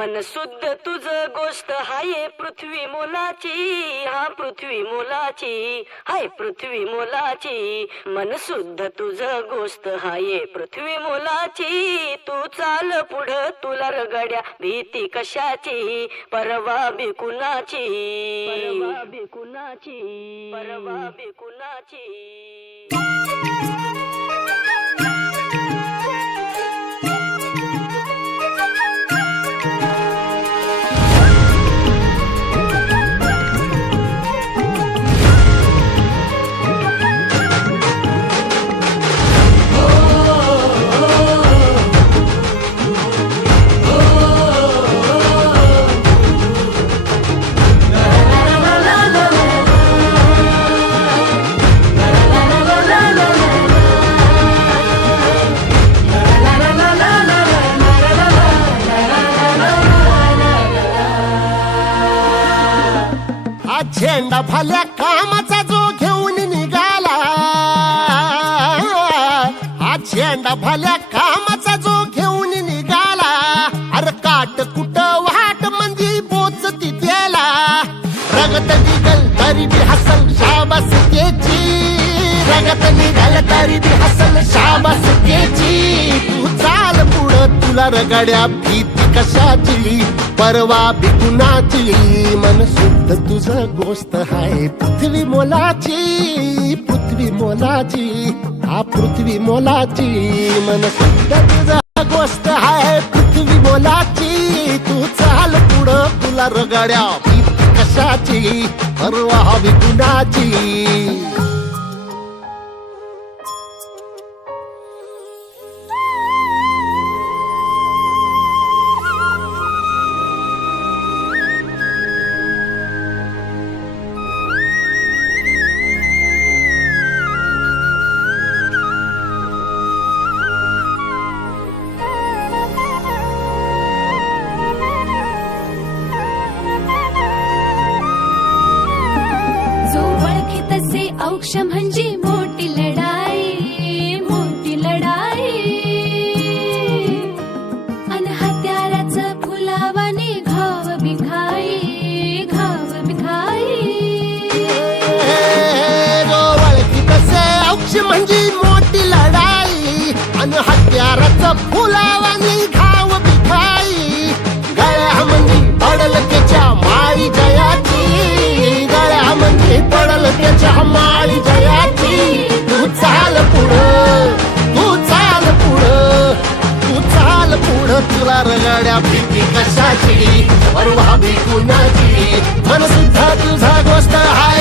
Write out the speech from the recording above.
मन शुद्ध तुझ गोष्ट हाय पृथ्वी मोलाची, हा पृथ्वी मोलाची, हाय पृथ्वी मोलाची. मन शुद्ध तुझ गोष्ट हाय पृथ्वी मोलाची. तू चाल पुढं तुला रगड्या भीती कशाची, परवा बिकुनाची, परवा बिकुनाची, परवा बिकुनाची. झेंडा भल्या कामाचा जो घेऊन निघाला, हा झेंडा भल्या कामाचा जो घेऊन निघाला. अरे काट कुट वाट मंदी पोचती त्याला, रगत निघल तरी बी हसल शाबास त्याची, रगत निघल तरी बी हसल शाबास त्याची. तू चाल पुढं तुला रगड्या भीती कशाची, परवा बिकुनाची. मन शुद्ध तुझं गोष्ट हाय पृथ्वी मोलाची, पृथ्वी मोलाची, हा पृथ्वी मोलाची. मन शुद्ध तुझं गोष्ट हाय पृथ्वी मोलाची. तू चाल पुढं तुला रगड्या भीती कशाची, परवा बिकुनाची. औक्ष म्हणजे मोठी लढाई, मोठी लढाई. अन हत्याराचं फुलावाने घाव बिखाई, घाव बिखाई. ओळखी तसे औक्ष म्हणजे मोठी लढाई, अन हत्याराचं फुलावाने घाव बिखाई. गळ्यामध्ये पडल त्याच्या माळी जयाची, गळ्यामध्ये पडल त्याच्या माळी जयाची. तू चाल पुढं, तू चाल पुढं, तू चाल पुढं तुला रगड्या भीती कशाची, परवा बिकुनाची. मन सुद्धा तुझा गोष्ट हाय